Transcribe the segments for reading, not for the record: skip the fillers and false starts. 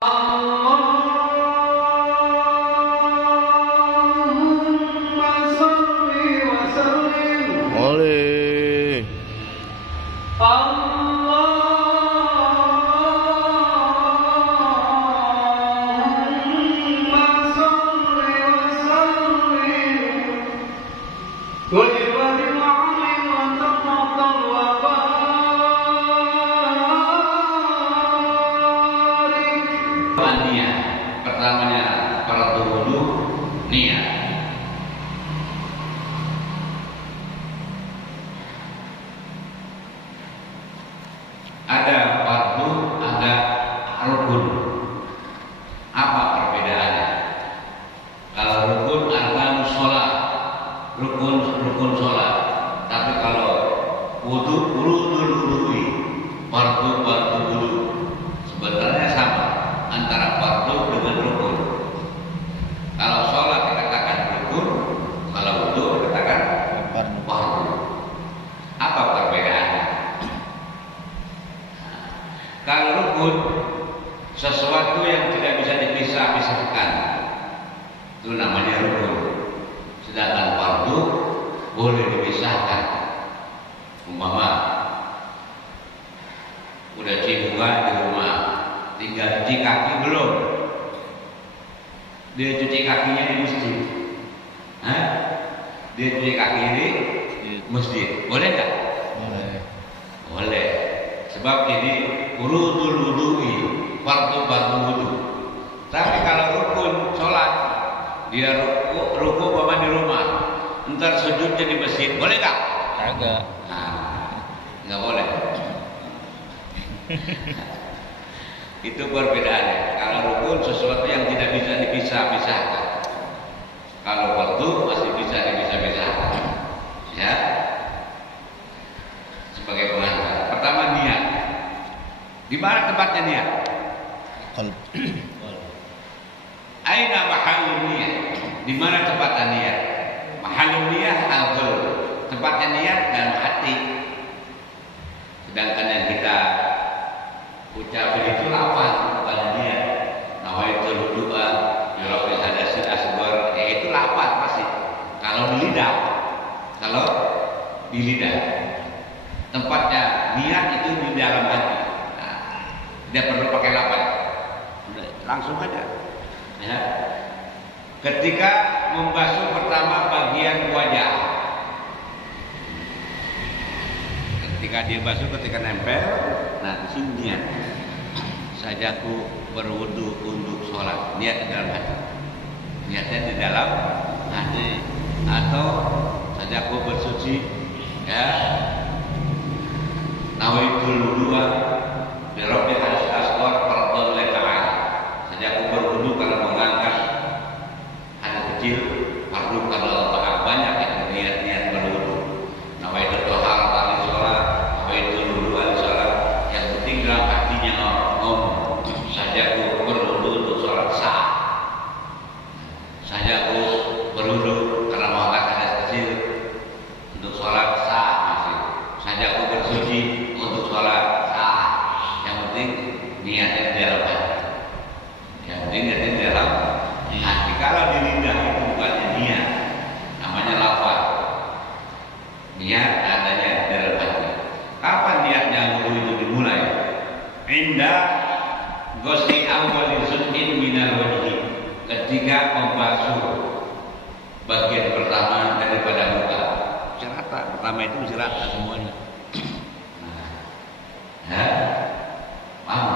Oleh niat. Pertamanya fardu wudu niat. Ada fardu, ada rukun. Apa perbedaannya? Kalau rukun arkan sholat, rukun sholat. Tapi kalau wudu wudu'i, fardu wudu sebenarnya sama antara fardu dengan rukun. Kalau sholat dikatakan rukun, kalau wudu dikatakan fardu. Apa perbedaannya? Kalau rukun sesuatu yang tidak bisa dipisah-pisahkan, itu namanya rukun. Sedangkan fardu boleh dipisahkan. Umpama udah cibuka di rumah, tinggal cuci kaki belum? Dia cuci kakinya di masjid. Dia cuci kaki di masjid. Boleh nggak? Boleh. Sebab ini urudul wudu'i, fardu wudu. Tapi kalau rukun sholat, dia ruku apa di rumah, ntar sujudnya di masjid, boleh nggak? kagak. Nggak boleh. Itu perbedaannya. Kalau rukun sesuatu yang tidak bisa dipisah-pisahkan. Kalau fardu masih bisa dipisah-pisahkan. Ya. Sebagai pengantar. Pertama niat. Di mana tempatnya niat? Aina mahallun niat. Di mana tempatnya niat? Mahallun niat al-qalb. Tempatnya niat dalam hati. Sedangkan yang kita ucapin itu lafaz, bukan niat. Nawaitul wudu'a bi raf'il hadasil asghar, itu lafaz pasti. Kalau di lidah. Tempatnya niat itu di dalam hati. Nah, tidak perlu pakai lafaz. Langsung aja. Ya. Ketika membasuh pertama bagian wajah. Ketika dia basuh, ketika nempel, nah di sini niat. Sajaku berwudu untuk sholat, niat di dalam hati. Niatnya di dalam hati. Atau sajaku bersuci, ya. Nawaitul wudu'a bi raf'il hadasil asghar fardhan li ta'ala. Sajaku berwudu karena mengangkat hadas kecil, fardu karena Allah Ta'ala. Banyak yang niat berwudu. Nawaitul taharah li sholat, nawaitul wudu'a li sholat. Yang penting dalam hatinya ngomong. Sajaku berwudu untuk sholat sah. Sajaku berwudu karena mengangkat hadas kecil untuk sholat sah masih. Sajaku bersuci untuk sholat sah. Yang penting niatnya di dalam hati. Yang penting niatnya di dalam hati. Kalau di lidah itu bukannya niat, namanya lafaz. Niat adanya di dalam hati. Kapan niatnya wudu itu dimulai? Inda ghusli awwali juz'in minal wajhi. Ketika membasuh bagian pertama daripada muka. Rata. Pertama itu mesti rata semuanya. Ya, paham?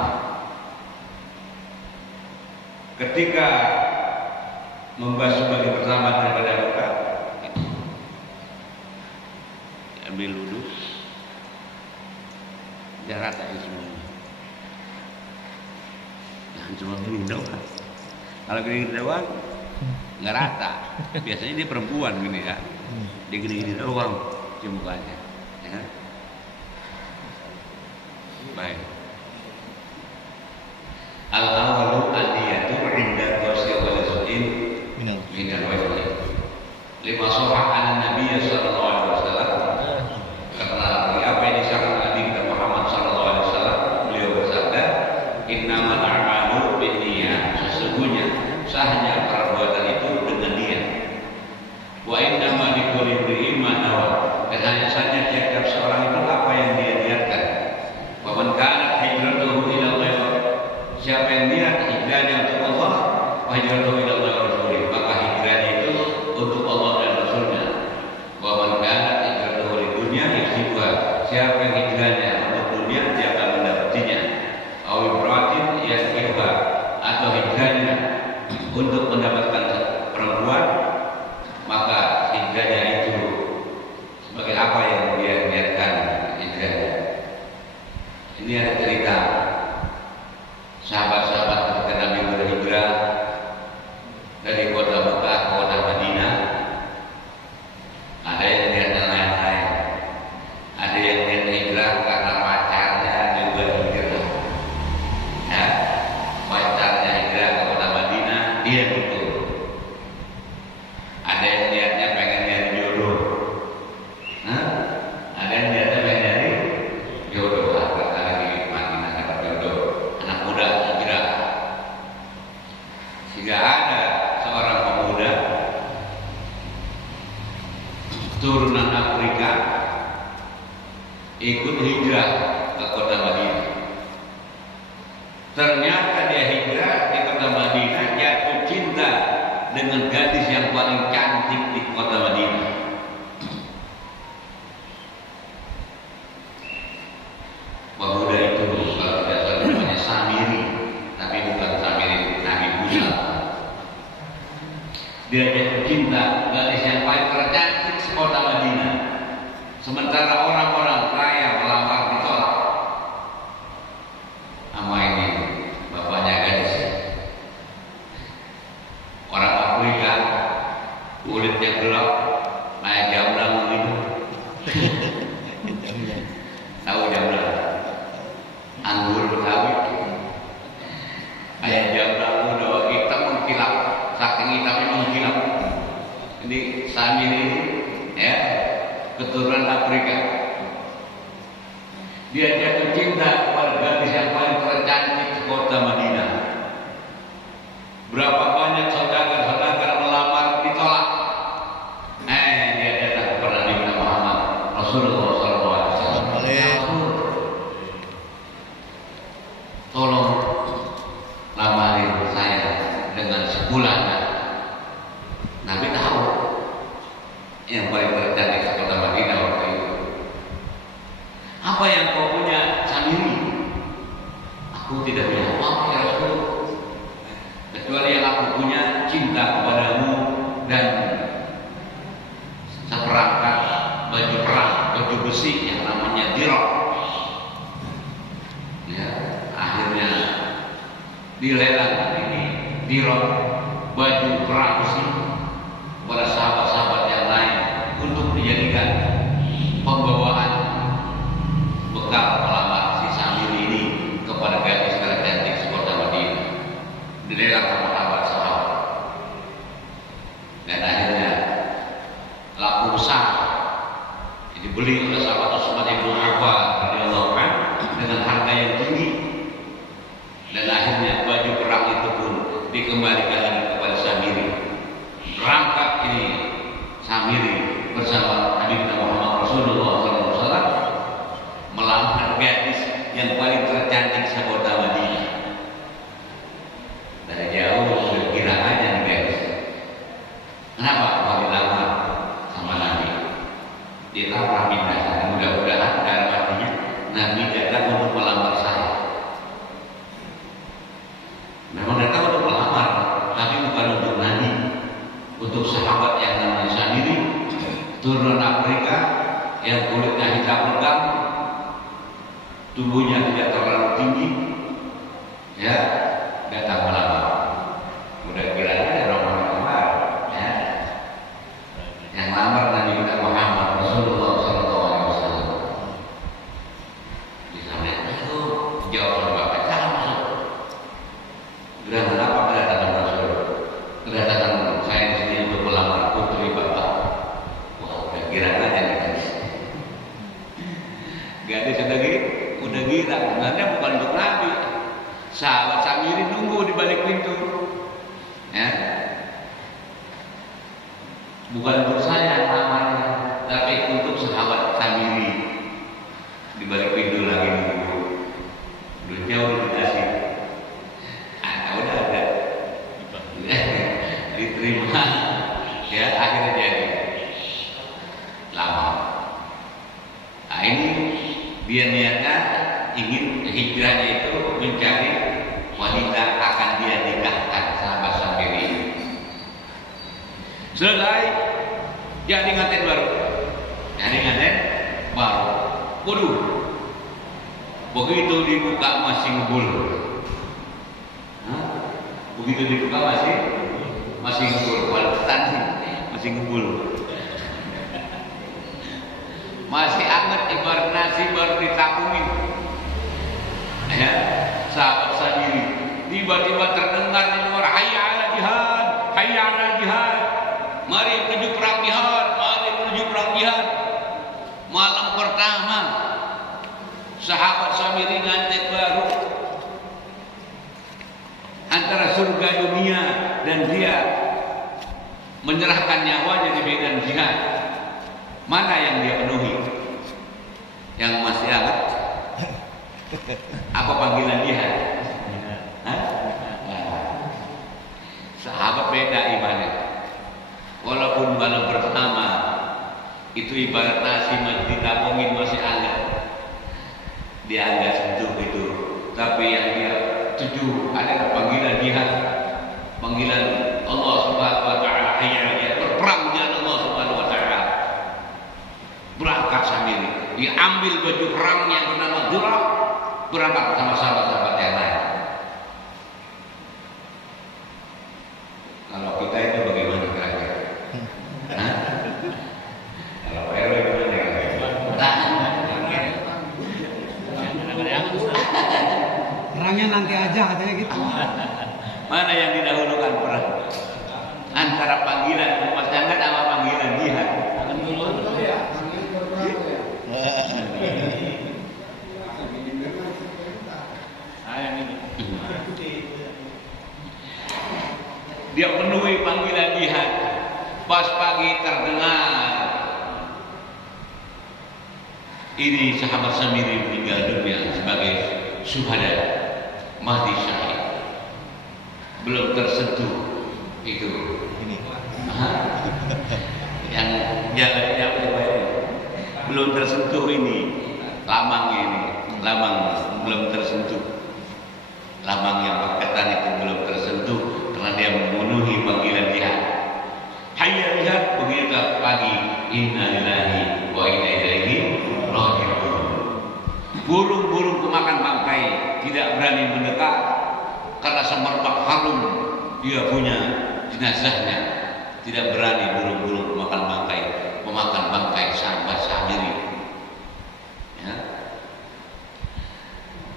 Ketika membasuh bagian pertama daripada muka, ambil wudu, dia ratain semuanya. Jangan cuma gini doang. Kalau gini doang, nggak rata. Biasanya dia perempuan gini ya, dia gini doang mukanya. Ya. Baik. Al-awwalu an-niyatu 'inda ghusli wal-ghusl minal wajhi. Lima sahih an-nabiy sallallahu alaihi wasallam. Karena apa yang disahkan Nabi Muhammad sallallahu alaihi wasallam, beliau bersabda, "Innamal a'malu bin sahnya perbuatan itu dengan dia. Wa innama likulli imri'in ma nawa, dan hanya saja tiap seorang itu apa yang dia niatkan. Wa man kanat hijratuhu ila Allah, siapa yang niat hijrahnya untuk Allah, wa hijratuhu ila Allah wa rasulih, maka hijrahnya itu untuk Allah dan Rasulnya. Wa man kanat hijratuhu lidunya yusibuha, siapa yang hijrahnya untuk dunia dia akan mendapatinya. Aw imra'atin yasqiha, atau hijrahnya untuk mendapatkan perempuan, maka hijrahnya itu sebagai apa yang dia niatkan hijrahnya. Ini ada cerita sahabat-sahabat ketika Nabi berhijrah dari kota Mekah ke kota Madinah. Ada yang niatnya lain-lain, ada yang niat hijrah karena pacarnya juga hijrah. Ya, pacarnya hijrah ke kota Madinah, dia betul. Ada yang niatnya pengen nyari jodoh, ada yang niatnya pengen nyari jodoh. Lagi Madinah dapat jodoh, anak muda hijrah. Sehingga ada seorang pemuda turunan Afrika ikut hijrah ke kota Madinah. Ternyata dia hijrah di kota Madinah, jatuh cinta dengan gadis yang paling cantik di kota Madinah. Pemuda itu kalau tidak salah namanya Samiri, tapi bukan Samiri Nabi Musa. Dia jatuh cinta gadis yang paling tercantik di kota Madinah. Sementara orang-orang kaya melamar ditolak. Sama ini bapaknya gadis, orang Afrika, kulitnya gelap, kayak jamblang gitu. Tahu jamblang? Anggur Betawi, kayak jamblang udah hitam mengkilap, saking hitamnya mengkilap. Ini Samir ini, ya, keturunan Afrika. Dia jatuh cinta kepada gadis yang paling tercantik di kota Madinah. Berapa banyak saudagar-saudagar melamar ditolak. Dia datang kepada Nabi Muhammad Rasulullah SAW. Tolong lamarin saya dengan sebulan. Nabi tahu yang paling tercantik di kota Madinah waktu itu. Apa yang kau punya, Samiri? Aku tidak punya apa-apa ya Rasul, kecuali yang aku punya cinta kepadamu dan seperangkat baju perang, baju besi yang namanya dirok. Ya, akhirnya dilelang ini dirok, baju perang besi kepada sahabat-sahabat yang lain untuk dijadikan pembawaan bekal pelamar si Samiri ini kepada gadis tercantik di kota Madinah. Dilelang sama sahabat-sahabat, dan akhirnya laku besar. Dibeli oleh sahabat Utsman bin Affan radhiyallahu anhu dengan harga yang tinggi, dan akhirnya baju perang itu pun dikembalikan lagi kepada Samiri. Berangkat ini Samiri bersama Nabi Muhammad Rasulullah SAW melamar gadis yang paling tercantik di kota Madinah. Dari jauh sudah kira aja nih gadis. Kenapa mau dilamar sama Nabi? Dilamar minta saya, mudah-mudahan dalam hatinya Nabi datang untuk melamar saya. Memang datang untuk melamar, tapi bukan untuk Nabi, untuk sahabat yang namanya Samiri, turunan Afrika yang kulitnya hitam legam, tubuhnya tidak terlalu tinggi, ya, datang melamar. Udah kira aja orang kemarin, ya, yang lamar Nabi Muhammad Rasulullah SAW. Di sana itu jawab sama bapak, jangan masuk. Kedatangan apa kedatangan Rasul? Kedatangan saya di sini untuk melamar putri bapak. Wah, udah kira aja nih gadis. Gadis udah gila, sebenarnya bukan untuk Nabi. Sahabat Samiri nunggu di balik pintu, ya, bukan untuk saya namanya, tapi untuk sahabat Samiri. Di balik pintu lagi nunggu, udah jauh dikasih, udah ada, diterima, ya akhirnya jadi lama. Nah ini dia niatnya ingin hijrahnya itu mencari wanita akan dia nikahkan, sahabat Samiri. Selesai jadi nganten baru. Waduh, begitu dibuka masih ngebul. Begitu dibuka masih ngebul. Kualitas sih masih ngebul. Masih anget ibarat nasi baru ditakumin. Ya, sahabat Samiri. Tiba-tiba terdengar di luar, hayya 'ala jihad, hayya 'ala jihad. Mari menuju perang jihad, mari menuju perang jihad. Malam pertama sahabat Samiri nganten baru antara surga dunia dan dia menyerahkan nyawanya di medan jihad. Mana yang dia penuhi? Yang masih hangat? Apa panggilan jihad? Sahabat beda imannya. Walaupun malam pertama itu ibarat nasi masih ditabungin masih hangat, dia agak sentuh itu. Tapi yang dia tuju adalah panggilan jihad, panggilan Allah Subhanahu Wa Taala, hayya berperang dengan Allah Subhanahu Wa Taala. Berangkat Samiri, diambil baju perang yang bernama Durrah, berangkat sama sahabat-sahabat yang lain. Kalau kita itu bagaimana kira-kira? Kalau RW gimana kira-kira? Perangnya nanti aja katanya gitu. Mana yang didahulukan perang? Antara panggilan umat jangan sama panggilan jihad. Dia penuhi panggilan jihad. Pas pagi terdengar ini sahabat Samiri meninggal dunia sebagai syuhada, mati syahid. Belum tersentuh itu yang jalannya belum tersentuh ini lamang belum tersentuh, lamang yang berketan itu belum tersentuh karena dia memenuhi panggilan jihad. Hayya jihad. Begitu pagi, inna lillahi wa inna ilaihi raji'un. Burung-burung pemakan bangkai tidak berani mendekat karena semerbak harum dia punya jenazahnya. Tidak berani burung-burung pemakan bangkai sahabat Samiri. Ya.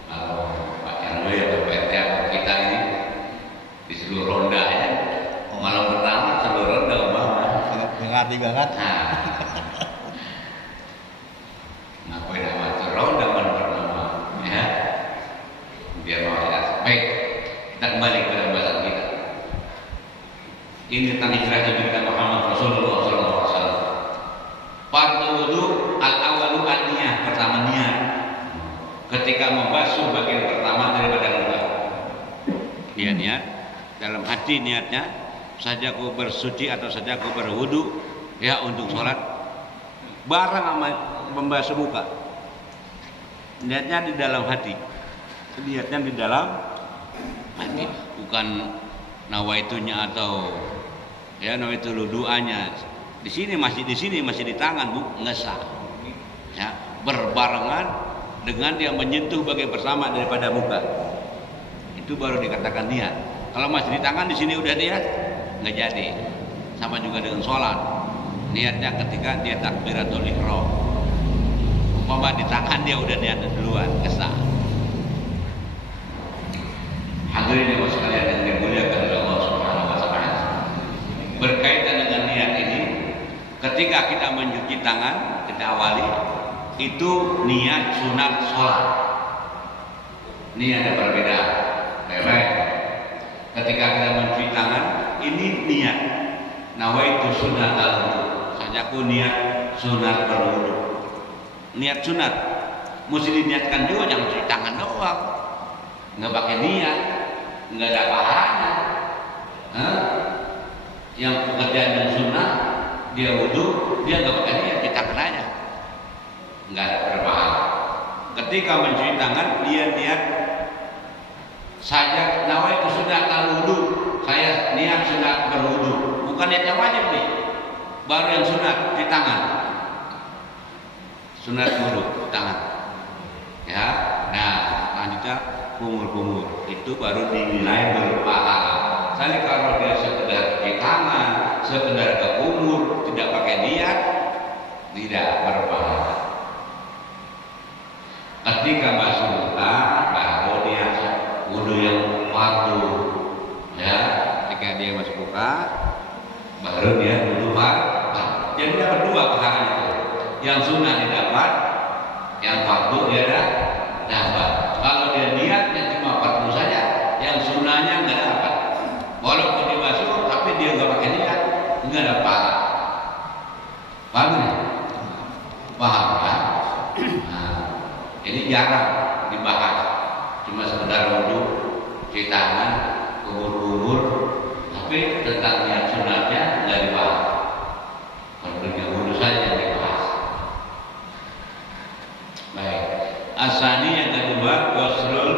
Kalau Pak RW atau PT atau kita ini di seluruh ronda ya, malam pertama seluruh ronda banget. Nah, ngapain amat ronda malam pertama ya? Biar mau ya. Baik, kita kembali kepada pembahasan kita. Ini tentang hijrahnya Nabi Muhammad Rasulullah SAW. Fardu wudu al-awalu an-niyah, pertama niat. Ketika membasuh bagian pertama daripada muka, dia niat dalam hati, niatnya sajaku bersuci atau sajaku berwudu ya untuk sholat bareng sama membasuh muka. Niatnya di dalam hati, niatnya di dalam hati, bukan nawaitunya atau ya nawaitu doanya di sini masih di tangan, bu, ngesah ya, berbarengan dengan dia menyentuh bagian bersama daripada muka, itu baru dikatakan niat. Kalau masih di tangan, di sini udah niat, nggak jadi. Sama juga dengan sholat, niatnya ketika dia takbiratul ihram, umpama di tangan dia udah niat duluan, kesah. Hadirin yang sekalian yang dimuliakan oleh Allah Subhanahu wa Ta'ala, berkaitan dengan niat ini, ketika kita mencuci tangan, kita awali itu niat sunat sholat. Ini ada perbedaan. Ketika kita mencuci tangan, ini niat nawaitu sunnatal wudu. Sajaku niat sunat berwudu. Niat sunat mesti diniatkan juga, jangan cuci tangan doang. Nggak pakai niat, nggak ada pahalanya. Yang pekerjaan yang sunnah dia wudu, dia nggak pakai niat, cuci tangan aja, nggak ada berpahala. Ketika mencuci tangan dia niat saja, nawaitu sunnatal wudu, saya niat sunat berwudu, bukan niat yang wajib nih, baru yang sunat di tangan, sunat wudu di tangan, ya. Nah selanjutnya kumur-kumur itu baru dinilai berpahala. Jadi kalau dia sekedar di tangan, sekedar ke kumur, tidak pakai niat, tidak berpahala. Ketika masuk muka, baru dia wudu yang fardu, ya. Ketika dia masuk muka, baru dia wudu fardu. Jadi dapat dua pahala itu. Yang sunnah didapat, yang fardu dia dapat. Kalau dia niatnya cuma fardu saja, yang sunnahnya nggak dapat. Walaupun dia masuk, tapi dia nggak pakai niat, nggak ada pahala. Paham ya? Paham kan? Nah, ini jarang dibahas. Cuma sekedar wudu, cuci tangan, kumur-kumur, tapi tentang niat sunatnya nggak dibahas. Kalau wudu saja yang dibahas. Baik. Asani yang kedua, ghuslul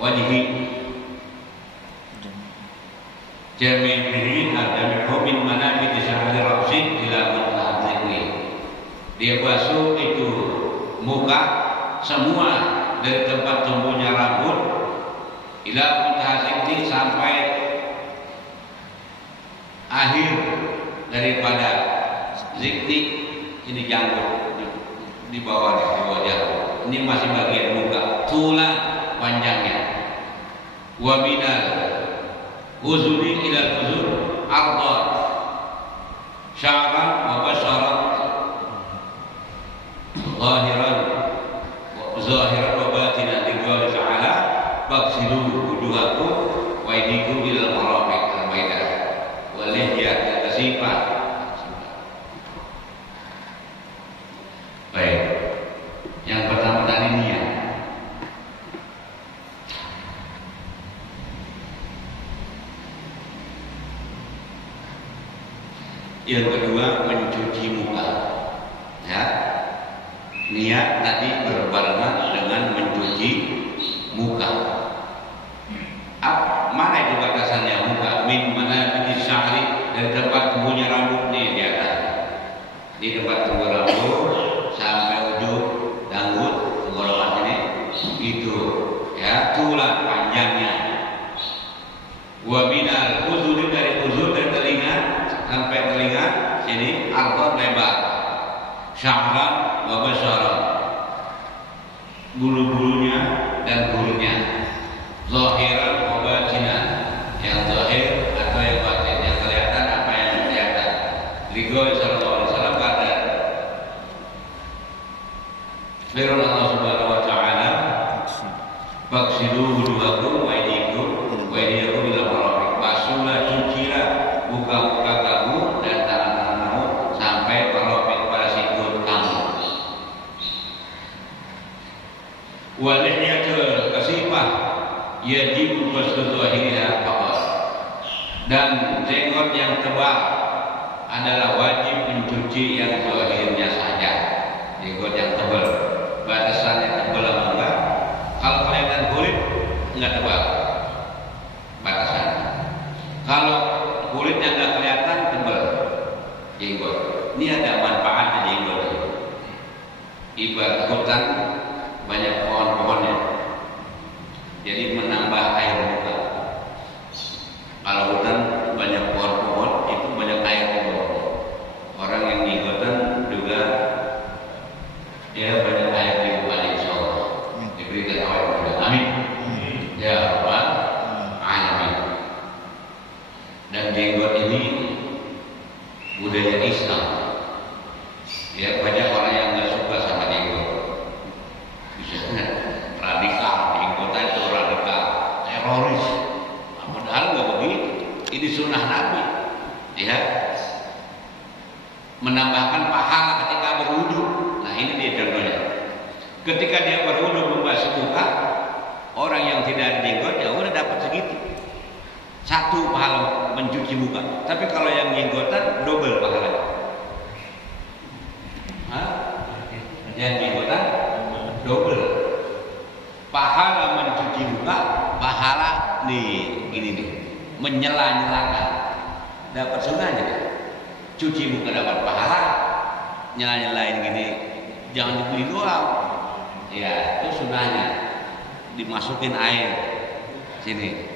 wajhi. Jami'i adamihu min manabiti syahri ra'sin ila mutahadzikri. Dia basuh itu muka semua dari tempat tumbuhnya rambut ila mutahadzikri sampai akhir daripada zikti, ini janggut di bawah janggut. Ini masih bagian muka, tulang panjangnya. Wa minal uzuri ila uzur ardhan sya'ran wa basharan zahiran wa batinan lillahi ta'ala faghsilu wujuhakum wa aydikum ila marafiq al-maidah wa lihyah al-sifah. Baik, yang pertama tadi niat. Yang kedua mencuci muka, ya. Niat tadi berbarengan dengan mencuci muka. Mana itu batasannya muka? Min mana di syahri, dari tempat tumbuhnya rambut nih di atas. Di tempat tumbuh rambut sampai ujung dangdut tenggorokan ini, itu ya tulang panjangnya. Wa minal uzuri, dari uzur dari telinga sampai telinga sini alqab lebar, syahran wa basharan, bulu-bulunya dan bulunya, zahiran wa batinan, yang zahir atau yang batin, yang kelihatan apa yang kelihatan. Liqaul sallallahu alaihi wasallam kata firman Allah Subhanahu wa taala, faghsilu wujuhakum wa aydikum wa aydiyakum ila marafiq. Basuhlah, cucilah muka-muka kamu dan tangan-tangan kamu sampai marafiq, pada sikut kamu. Wa lihyatul kasifah yajibu ghuslu dhahiriha faqat. Dan jenggot yang tebal adalah wajib mencuci yang zahirnya saja. Jenggot yang tebal, batasannya tebal apa enggak? Kalau kelihatan kulit enggak tebal batasannya. Kalau kulitnya enggak kelihatan tebal jenggot. Ini ada manfaatnya jenggot ini. Ibarat hutan banyak pohon-pohonnya, jadi menambah air muka. Kalau hutan banyak pohon-pohon, itu banyak air muka. Orang yang jenggotan juga dia banyak air di muka, insyaallah diberikan awet muda. Amin. Ya Rabbal alamin. Dan jenggot ini budaya Islam. Ya, banyak orang yang nggak suka sama jenggot. Misalnya radikal, jenggotan itu radikal, teroris. Padahal nggak begitu. Ini sunnah Nabi, ya. Menambahkan pahala ketika berwudu. Nah ini dia contohnya. Ketika dia berwudu membasuh muka, orang yang tidak ada jenggot ya udah dapat segitu. Satu pahala mencuci muka. Tapi kalau yang jenggotan double pahalanya. Hah? Yang jenggotan double. Pahala mencuci muka, pahala nih gini nih, menyela-nyelakan. Dapat sunnahnya. Cuci muka dapat pahala, nyala-nyalain gini jangan dibeli doang. Ya, itu sunnahnya. Dimasukin air sini.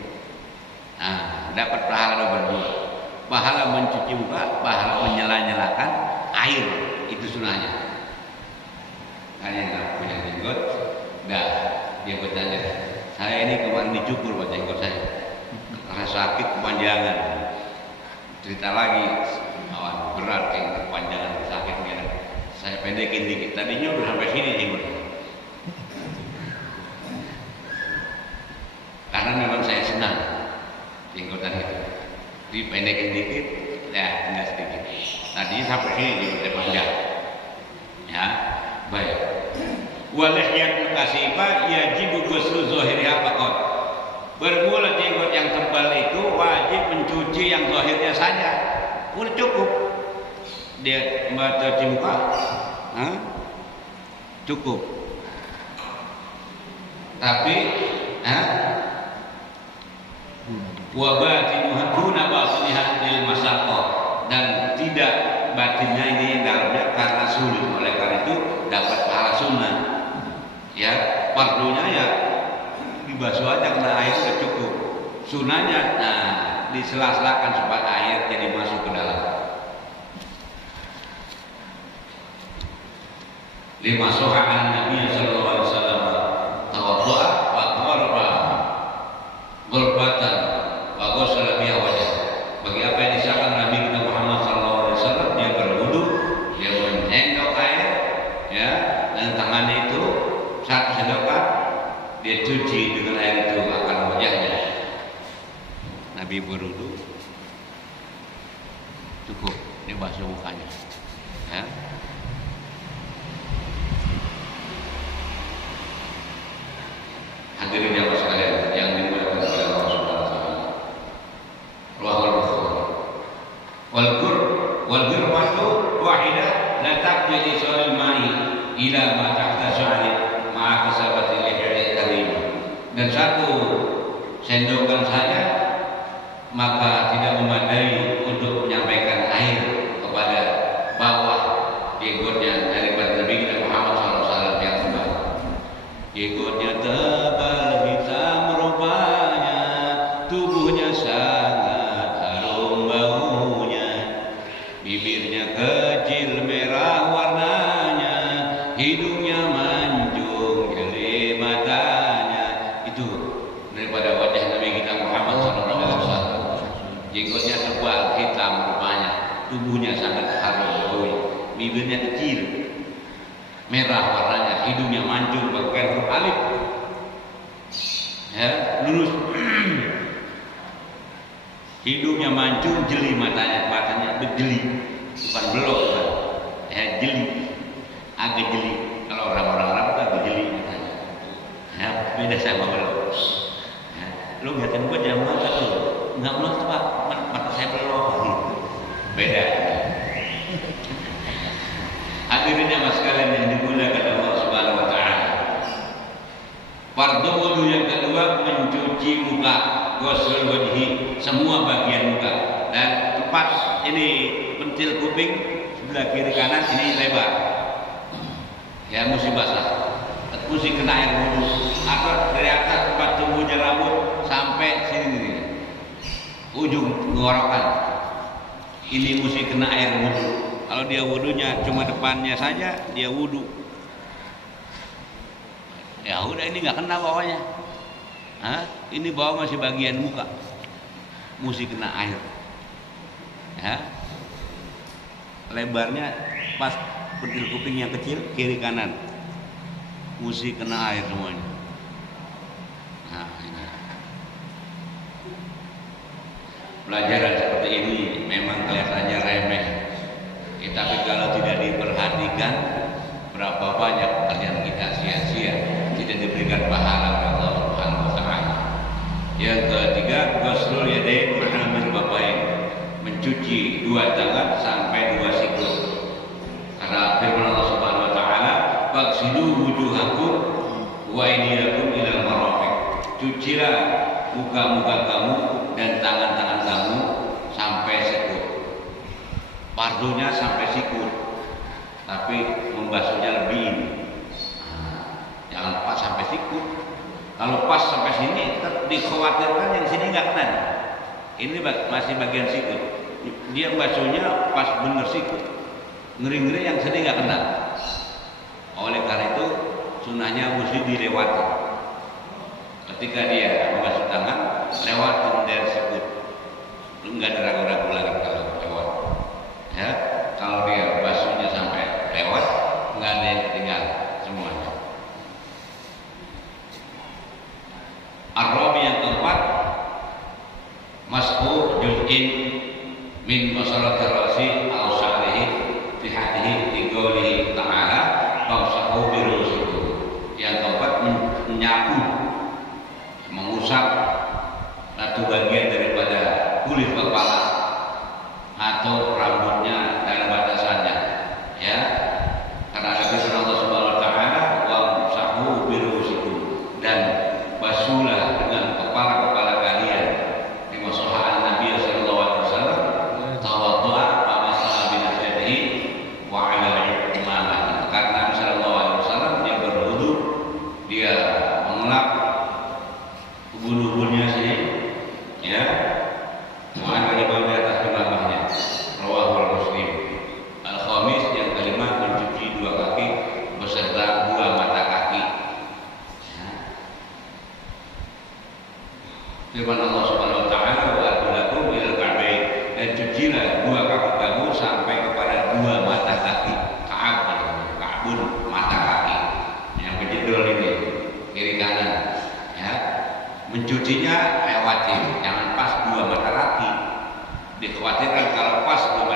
Nah, dapat pahala nomor 2. Pahala mencuci muka, pahala menyela-nyalakan air, itu sunnahnya. Kalian nggak punya jenggot, dah dia bertanya, saya ini kemarin dicukur buat jenggot saya, karena sakit kepanjangan. Cerita lagi, awan berat yang kepanjangan sakit gini. Saya pendekin dikit. Tadinya udah sampai sini jenggot. Karena memang saya senang jenggotan itu. Dipendekin dikit, ya tinggal sedikit. Tadinya sampai sini jenggotnya panjang. Ya, baik. Walihyat kasifah yajibu ghuslu zahiriha faqat. Bermula jenggot yang tebal itu wajib mencuci yang zahirnya saja. Udah cukup. Dia mencuci muka, cukup. Tapi, wabatinuha duna batiniha lil masaqah, dan tidak batinnya ini yang dalamnya karena sulit. Oleh karena itu dapat pahala sunnah. Ya, fardunya ya dibasuh aja kena air sudah cukup. Sunnahnya, disela-selakan supaya air jadi masuk ke dalam. Lima sohakan Nabi Sallallahu Alaihi Wasallam tawaddu'a wa qarba gurbatan wa ghusla biha wajah. Bagi apa yang disahkan Nabi kita Muhammad Sallallahu Alaihi Wasallam, dia berwudu, dia menendok air, ya, dan tangannya itu 1 sendokan dia cuci dengan air itu akan wajahnya. Nabi berwudu cukup, dia basuh mukanya, ya. Hadirin yang sekalian yang dimuliakan oleh Allah Subhanahu wa taala. Rawahul Bukhari. Wal ghurfatu wahidah la taqdi isal ma'i ila ma tahta sya'ri ma'a kasabati lihi karim. Dan 1 sendokan saja maka tidak memadai untuk menyampaikan air kepada bawah jenggotnya daripada Nabi kita Muhammad SAW yang tebal. Jenggotnya tebal hitam rupanya, tubuhnya sangat harum baunya, bibirnya kecil merah warnanya, hidungnya mancung jeli matanya. Itu daripada wajah Nabi kita Muhammad SAW. Jenggotnya tebal hitam rupanya, tubuhnya sangat harum baunya, bibirnya kecil merah warnanya, hidungnya mancung bagian huruf alif, ya, lurus. Hidungnya mancung, jeli matanya berjeli, bukan belok, ya, jeli, agak jeli. Kalau orang-orang Arab itu agak jeli matanya, ya, beda sama belok. Ya, lu ngeliatin gua jangan mata lu, nggak belok tuh Pak, mata saya belok, beda. Hadirin jamaah sekalian yang dimuliakan Allah Subhanahu wa taala. Fardhu wudu yang kedua mencuci muka, ghusl wajhi, semua bagian muka. Dan tepat ini pentil kuping sebelah kiri kanan ini lebar. Ya, mesti basah. Mesti kena air wudu. Atau dari atas tempat tumbuhnya rambut sampai sini ujung tenggorokan. Ini mesti kena air wudu. Kalau dia wudunya cuma depannya saja, dia wudu. Ya udah, ini nggak kena bawahnya. Ini bawah masih bagian muka, mesti kena air. Ya, lebarnya pas pentil kuping yang kecil kiri kanan, mesti kena air semuanya. Nah, ini. pelajaran seperti ini memang kelihatannya remeh, tapi kalau tidak diperhatikan, berapa banyak pekerjaan kita sia-sia, tidak diberikan pahala oleh Allah Subhanahu wa taala. Yang ketiga, ghuslul yadain ma'amil babain, mencuci dua tangan sampai dua sikut. Karena firman Allah Subhanahu wa taala, "Faghsilu wujuhakum wa aydiyakum ilal marafiq." Cucilah muka-muka kamu dan tangan-tangan kamu sampai sikut. Fardunya sampai sikut, tapi membasuhnya lebih ini. Jangan pas sampai sikut. Kalau pas sampai sini, dikhawatirkan yang sini nggak kena. Ini masih bagian sikut. Dia basuhnya pas bener sikut. Ngeri-ngeri yang sini nggak kena. Oleh karena itu, sunnahnya mesti dilewati. Ketika dia membasuh tangan, lewatin dari sikut. Nggak ada ragu-ragu lagi kalau lewat. Ya, kalau dia basuhnya sampai lewat, nggak ada yang ketinggalan semuanya. Ar-rabi yang keempat, mas'u juz'in min masalati ra'si aw sya'rihi fi hadihi fi qoulihi ta'ala famsahu bi ru'usikum. Yang keempat, menyapu, mengusap satu bagian daripada kulit kepala atau rambutnya dalam batasannya, ya. Karena ada firman Allah Subhanahu wa taala, wamsahu bi ru'usikum, dan basuhlah dengan kepala-kepala kalian. Di masalah Nabi sallallahu alaihi wasallam, tawaddu'a wa masaha bi nasiyatihi wa 'ala imamah. Karena Nabi sallallahu alaihi wasallam dia berwudu, dia mengelap ubun-ubunnya sini, ya. Mengangkat di atas imamahnya. Rawahul Muslim. Al-khamis yang kelima, mencuci dua kaki beserta dua mata kaki. Firman Allah Subhanahu wa taala, wa arjulakum ilal ka'bain, dan cucilah dua kaki kamu sampai kepada dua mata kaki. Ka'bun, mata kaki. Yang berjudul ini kiri kanan, ya. Mencucinya lewatin, jangan pas dua mata kaki. Dikhawatirkan kalau pas dua